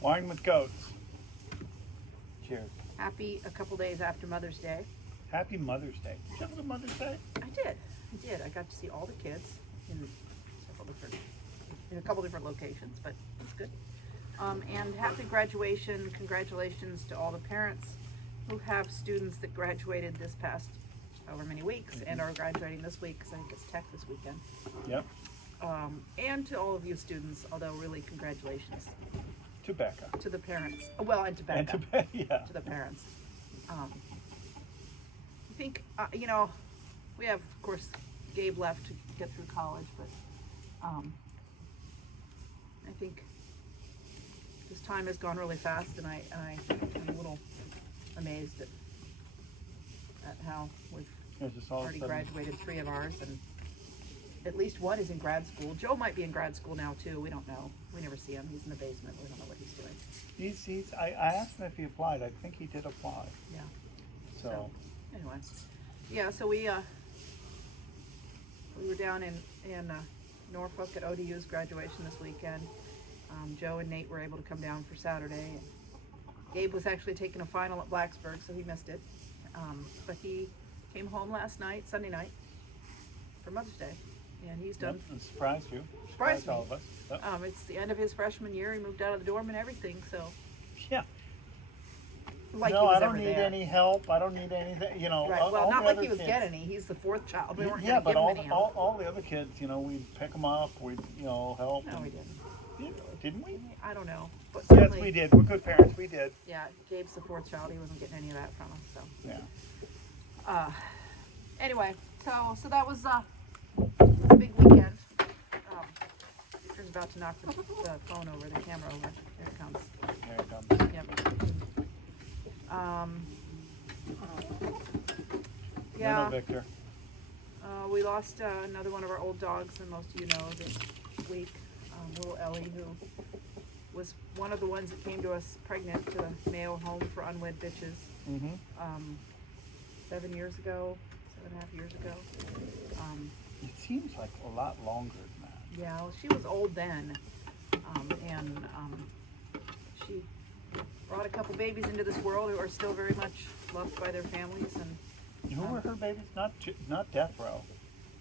Wine with goats. Cheers. Happy a couple days after Mother's Day. Happy Mother's Day. Did you have a Mother's Day? I did. I got to see all the kids in a couple different locations, but it's good. And happy graduation. Congratulations to all the parents who have students that graduated this past however many weeks and are graduating this week, because I think it's Tech this weekend. Yep. And to all of you students, although really congratulations To Becca. to the parents. Well, and to Becca. And to Becca, yeah. To the parents. I think, we have, of course, Gabe left to get through college, but I think this time has gone really fast, and I'm a little amazed at how we've There's just all of a already sudden- graduated 3 of ours, and at least one is in grad school. Joe might be in grad school now too. We don't know. We never see him. He's in the basement. We don't know what he's doing. I asked him if he applied. I think he did apply. Yeah. So, Anyway, yeah. So we were down in Norfolk at ODU's graduation this weekend. Joe and Nate were able to come down for Saturday. Gabe was actually taking a final at Blacksburg, so he missed it. But he came home last night, Sunday night, for Mother's Day, and he's done. yep, and surprised you. Surprised me. all of us. Yep. It's the end of his freshman year. He moved out of the dorm and everything, so Yeah. like No, he was I don't ever need there. any help. I don't need anything. Right. all Well, not the like other he was kids- getting any. He's the 4th child. We weren't Yeah, going to but give him any help. all the other kids, we'd pick them up. We'd, help. No, and- we didn't. Didn't we? I don't know, but Yes, certainly, we did. We're good parents. We did. yeah. Gabe's the 4th child. He wasn't getting any of that from us. So, Yeah. anyway, so that was a big weekend. Peter's about to knock the phone over, the camera over. Here it comes. There it comes. Yep. Little Yeah. Victor. We lost another one of our old dogs, and most of you know this week, little Ellie, who was one of the ones that came to us pregnant to the Mayo Home for Unwed Bitches Mm-hmm. 7 years ago, 7.5 years ago. It seems like a lot longer than that. Yeah, well, she was old then, and she brought a couple babies into this world who are still very much loved by their families. And Who were her babies? Not Death Row.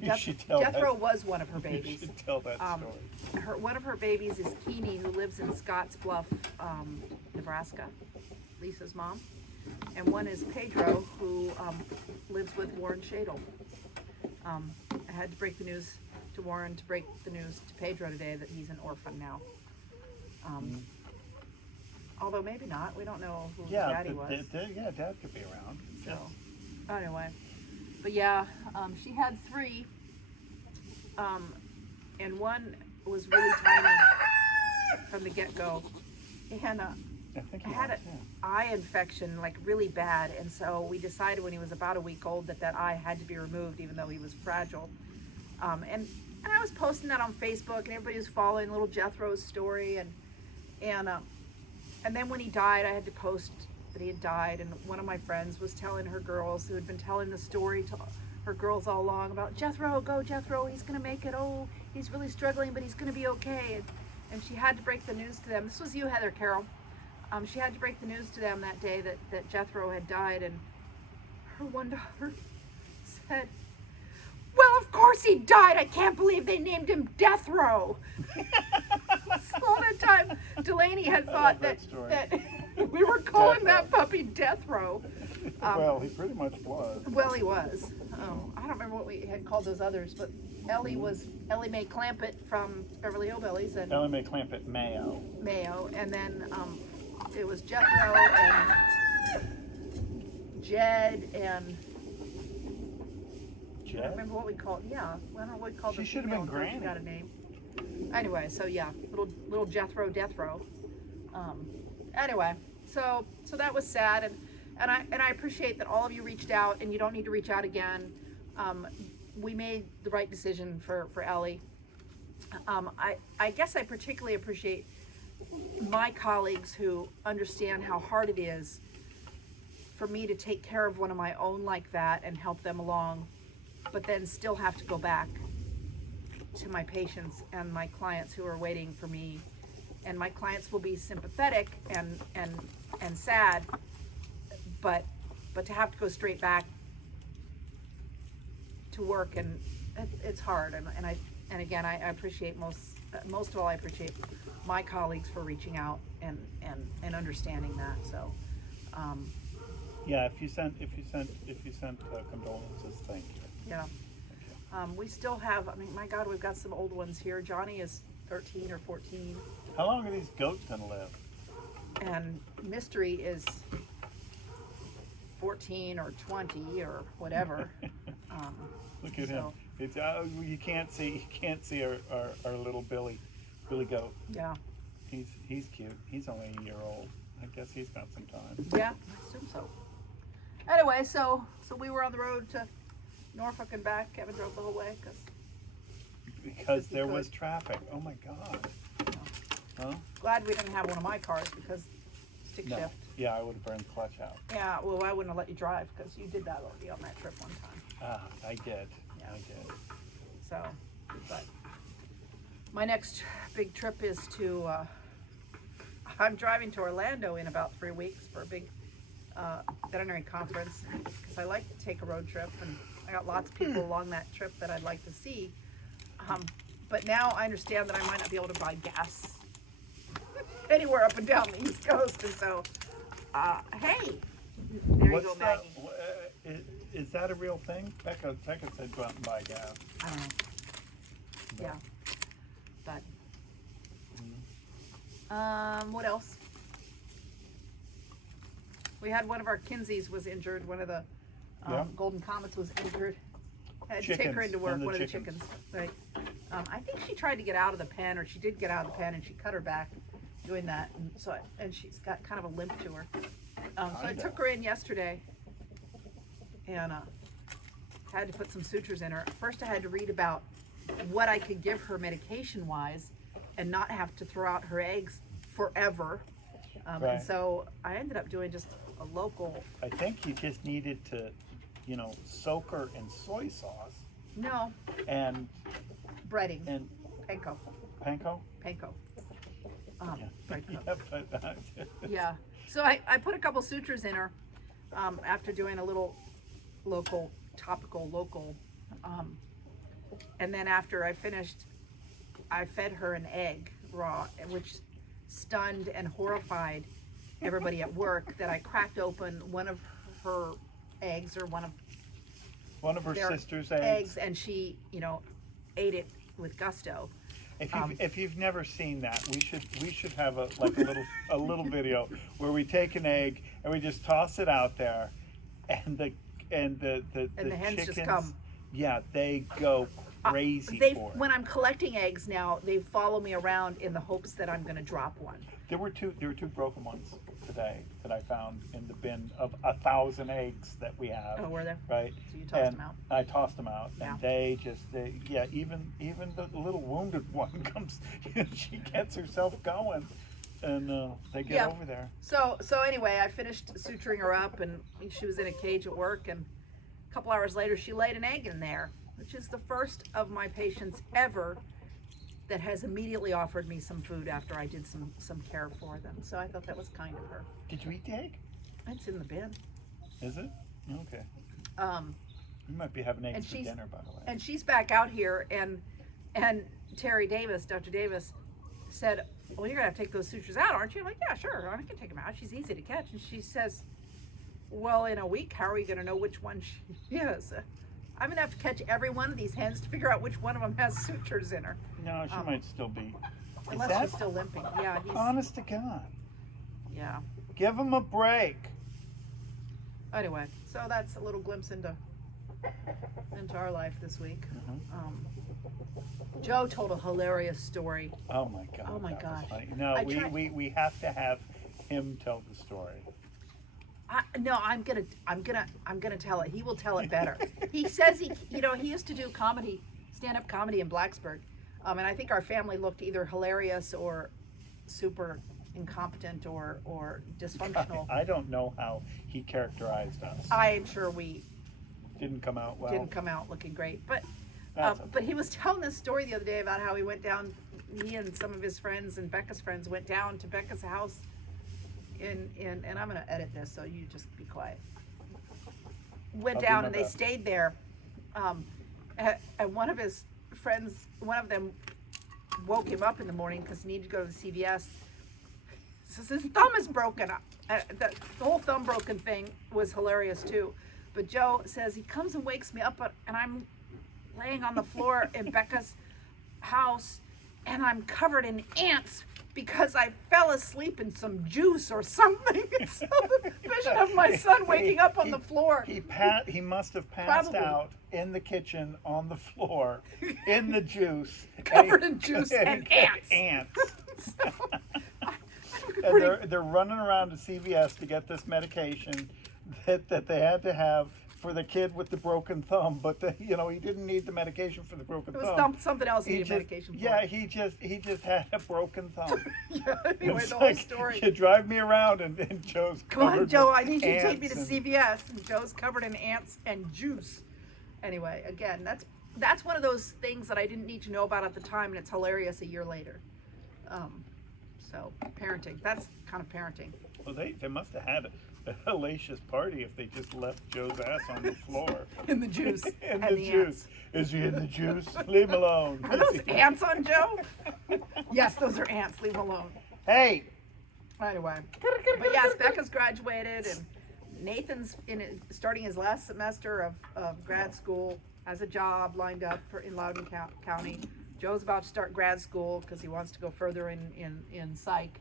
You Death, should tell Death that. Row was one of her You babies. should tell that story. One of her babies is Keeney, who lives in Scotts Bluff, Nebraska, Lisa's mom. And one is Pedro, who lives with Warren Shadle. I had to break the news to Warren to break the news to Pedro today that he's an orphan now. Although maybe not. We don't know who his daddy was. Dad could be around. So, anyway, but yeah, she had 3, and one was really tiny from the get-go, and I think he had was, an eye infection, like really bad, and so we decided when he was about a week old that eye had to be removed, even though he was fragile. And I was posting that on Facebook, and everybody was following little Jethro's story, and then when he died, I had to post that he had died, and one of my friends was telling her girls, who had been telling the story to her girls all along, about Jethro, go Jethro, he's gonna make it, oh, he's really struggling, but he's gonna be okay. And she had to break the news to them. This was you, Heather Carroll. She had to break the news to them that day that Jethro had died, and her one daughter said, well, of course he died. I can't believe they named him Death Row. So all the time, Delaney had thought that we were calling that puppy Death Row. Well, he pretty much was. Well, he was. I don't remember what we had called those others, but Ellie was Ellie Mae Clampett from Beverly Hillbillies and Ellie Mae Clampett Mayo. and then it was Jethro and Jed and I don't remember what we called. Yeah, I don't know what we called. She the should have been female until she Granny. got a name. Anyway, so yeah, little Jethro Death Row. Anyway, so that was sad, and I appreciate that all of you reached out, and you don't need to reach out again. We made the right decision for Ellie. I guess I particularly appreciate my colleagues who understand how hard it is for me to take care of one of my own like that and help them along, but then still have to go back to my patients and my clients who are waiting for me and my clients will be sympathetic and sad, but to have to go straight back to work, and it's hard, and again, I appreciate most of all, I appreciate my colleagues for reaching out and understanding that. So Yeah, if you sent condolences, thank you. yeah. We still have, I mean, my God, we've got some old ones here. Johnny is 13 or 14, How long are these goats gonna live? and Mystery is 14 or 20 or whatever. Look at him. so, It's you can't see our little Billy goat. Yeah, He's cute. He's only a year old. I guess he's got some time. yeah, I assume so. Anyway, so we were on the road to Norfolk and back. Kevin drove the whole way Because he there could. was traffic. Oh my God. Huh? glad we didn't have one of my cars because stick No. shift. Yeah, I would have burned the clutch out. Yeah, well, I wouldn't have let you drive because you did that already on that trip one time. Ah, I did. Yeah. I did. So, but my next big trip is to, I'm driving to Orlando in about 3 weeks for a big veterinary conference because I like to take a road trip, and I got lots of people along that trip that I'd like to see. But now I understand that I might not be able to buy gas anywhere up and down the East Coast, and so, hey, there you go, Maggie. Is that a real thing? Becca said go out and buy gas. I don't know. Yeah, but what else? We had one of our Kinseys was injured. One of the Yeah. Golden Comets was injured. I had to take her Chickens, into work. one of the One of the chickens. chickens, right? I think she tried to get out of the pen, or she did get out of the pen, and she cut her back doing that. And so, and she's got kind of a limp to her. So I took her in yesterday, and had to put some sutures in her. First, I had to read about what I could give her medication-wise, and not have to throw out her eggs forever. And Right. so I ended up doing just a local. I think you just needed to, soak her in soy sauce No, and breading. and Panko. panko. Panko. Yeah. Bread cup. Yeah, but, Yeah. So I put a couple sutures in her after doing a little topical local. And then after I finished, I fed her an egg raw, which stunned and horrified everybody at work that I cracked open one of her eggs, or one of One of her their sister's eggs. and she, ate it with gusto. If you've never seen that, we should have a little video where we take an egg and we just toss it out there, and the hens chickens, just come. Yeah, they go crazy for it. When I'm collecting eggs now, they follow me around in the hopes that I'm going to drop one. There were two broken ones today that I found in the bin of 1,000 eggs that we have. Oh, were there? Right. So you tossed them out? I tossed them out, Yeah. and even the little wounded one comes. She gets herself going, and they get Yeah. over there. So anyway, I finished suturing her up, and she was in a cage at work, and a couple hours later she laid an egg in there, which is the first of my patients ever that has immediately offered me some food after I did some care for them. So I thought that was kind of her. Did you eat the egg? It's in the bin. Is it? Okay. Um, You might be having eggs And for she's- dinner, by the way. and she's back out here, and Terry Davis, Dr. Davis, said, well, you're gonna have to take those sutures out, aren't you? I'm like, yeah, sure, I can take them out. She's easy to catch. And she says, well, in a week, how are you gonna know which one she is? I'm gonna have to catch every one of these hens to figure out which one of them has sutures in her. No, she might still be. Is Unless that she's still limping. Yeah, he's, honest to God? yeah. Give him a break. Anyway, so that's a little glimpse into our life this week. Joe told a hilarious story. Oh my God. Oh my that was gosh. funny. No, I we, tried- we have to have him tell the story. No, I'm gonna tell it. He will tell it better. He says he used to do comedy, stand-up comedy in Blacksburg, and I think our family looked either hilarious or super incompetent or dysfunctional. I don't know how he characterized us. I am sure we Didn't come out well. didn't come out looking great, but That's But he was telling this story the other day about how he went down. He and some of his friends and Becca's friends went down to Becca's house. And I'm gonna edit this, so you just be quiet. Went I'll do down my and they best. stayed there. And one of his friends, one of them, woke him up in the morning because he needed to go to the CVS. Says his thumb is broken. The whole thumb broken thing was hilarious too. But Joe says he comes and wakes me up, and I'm laying on the floor in Becca's house, and I'm covered in ants because I fell asleep in some juice or something. So the vision of my son waking up on the floor. He must have passed Probably. out in the kitchen on the floor in the juice. Covered in juice and ants. Ants. So, And they're running around to CVS to get this medication that they had to have for the kid with the broken thumb, but he didn't need the medication for the broken it thumb. was something else he needed medication for. Yeah, he just had a broken thumb. Yeah, anyway, It's the whole like, story. You drive me around and Joe's Come on, covered Joe, with I need you to take me to ants CVS. And Joe's covered in ants and juice. Anyway, again, that's one of those things that I didn't need to know about at the time, and it's hilarious a year later. So parenting, that's kind of parenting. Well, they must have had a hellacious party if they just left Joe's ass on the floor. In the juice In and the the juice. ants. Is he in the juice? Leave him alone. Are those ants on Joe? Yes, those are ants. Leave them alone. Hey, Anyway, but yes, Becca's graduated, and Nathan's starting his last semester of grad school, has a job lined up in Loudoun County. Joe's about to start grad school because he wants to go further in psych.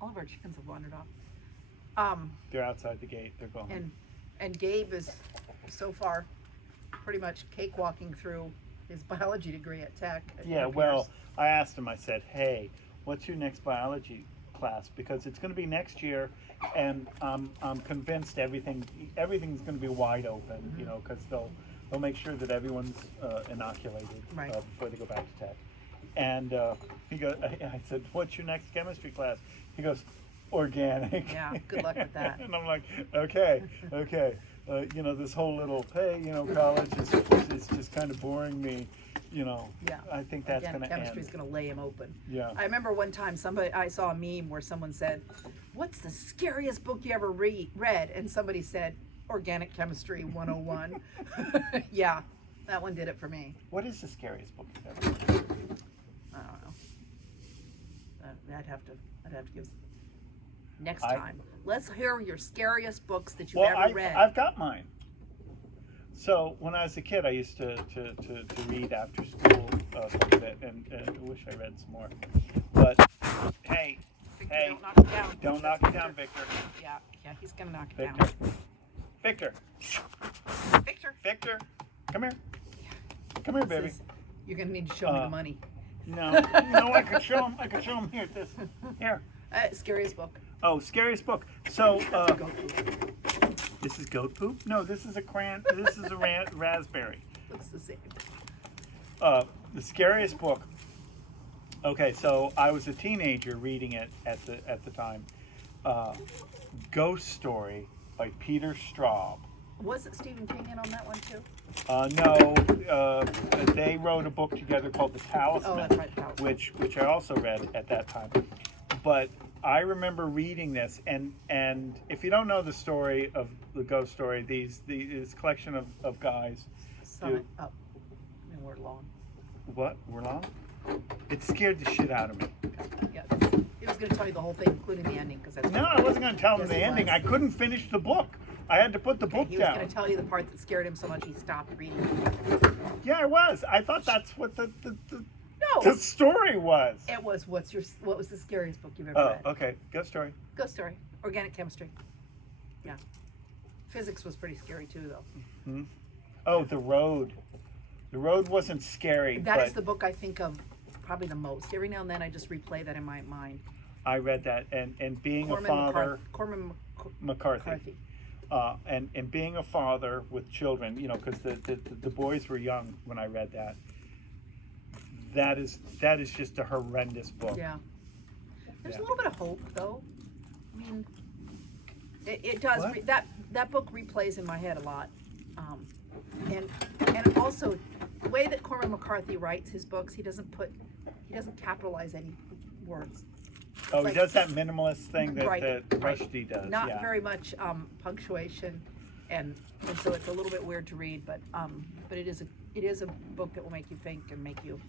All of our chickens have wandered off. they're outside the gate. They're going. And Gabe is so far pretty much cakewalking through his biology degree at Tech. Yeah, well, I asked him, I said, hey, what's your next biology class? Because it's going to be next year, and I'm convinced everything's going to be wide open, because they'll make sure that everyone's inoculated Right. Before they go back to Tech. And he goes, I said, what's your next chemistry class? He goes, organic. Yeah, good luck with that. And I'm like, okay. This whole little, college is just kind of boring me. Yeah. I think that's Again, going to end. chemistry's going to lay him open. Yeah. I remember one time I saw a meme where someone said, "What's the scariest book you ever read?" And somebody said, "Organic Chemistry 101." Yeah, that one did it for me. What is the scariest book you've ever read? I don't know. I'd have to give next I- time. Let's hear your scariest books that you've Well, ever read. I've got mine. So when I was a kid, I used to read after school quite a bit, and I wish I read some more. But hey, Victor, hey, don't knock it down. don't knock it down, Victor. Yeah, he's gonna knock it Victor, down. Victor, Victor, come here. Come here, baby. you're gonna need to show me the money. No, I could show him. Here. Here. Scariest book. Oh, scariest book. So That's a goat poop. this is goat poop. No, this is a This is a raspberry. Looks the same. The scariest book. Okay, so I was a teenager reading it at the time. Ghost Story by Peter Straub. Was it Stephen King in on that one too? No, they wrote a book together called The Talisman, Oh, that's right, The Talisman. which I also read at that time. But I remember reading this, and if you don't know the story of the Ghost Story, this collection of guys. Summit up. And we're long. What? We're long? It scared the shit out of me. Yeah. He was going to tell you the whole thing, including the ending, because that's. No, I wasn't going to tell him Yes, the he ending. was. I couldn't finish the book. I had to put the book He was going down. to tell you the part that scared him so much he stopped reading. Yeah, I was. I thought that's what the No. story was. It was what was the scariest book you've ever Oh, read? okay. Ghost Story. Ghost Story. Organic Chemistry. Yeah. Physics was pretty scary too, though. Oh, The Road. The Road wasn't scary, That but is the book I think of probably the most. Every now and then I just replay that in my mind. I read that. And being a father, Corman McCarthy. And being a father with children, because the boys were young when I read that. That is just a horrendous book. Yeah. There's Yeah. a little bit of hope, though. I mean, it does. What? That book replays in my head a lot, and also the way that Cormac McCarthy writes his books, he doesn't capitalize any words. Oh, he like- does that minimalist thing that, Right, that right. Rushdie does. Not yeah. very much punctuation, and so it's a little bit weird to read, but it is a book that will make you think and make you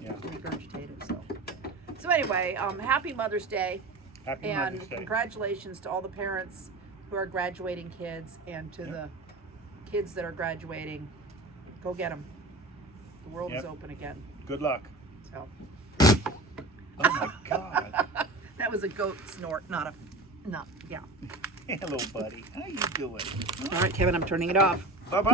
Yeah. regurgitate it. So anyway, happy Mother's Day, Happy and Mother's Day. congratulations to all the parents who are graduating kids, and to Yep. the kids that are graduating. Go get them. The world is Yep. open again. Good luck. So Oh my God. that was a goat snort, yeah. Hello, buddy. How you doing? All right, Kevin, I'm turning it off. Bye-bye.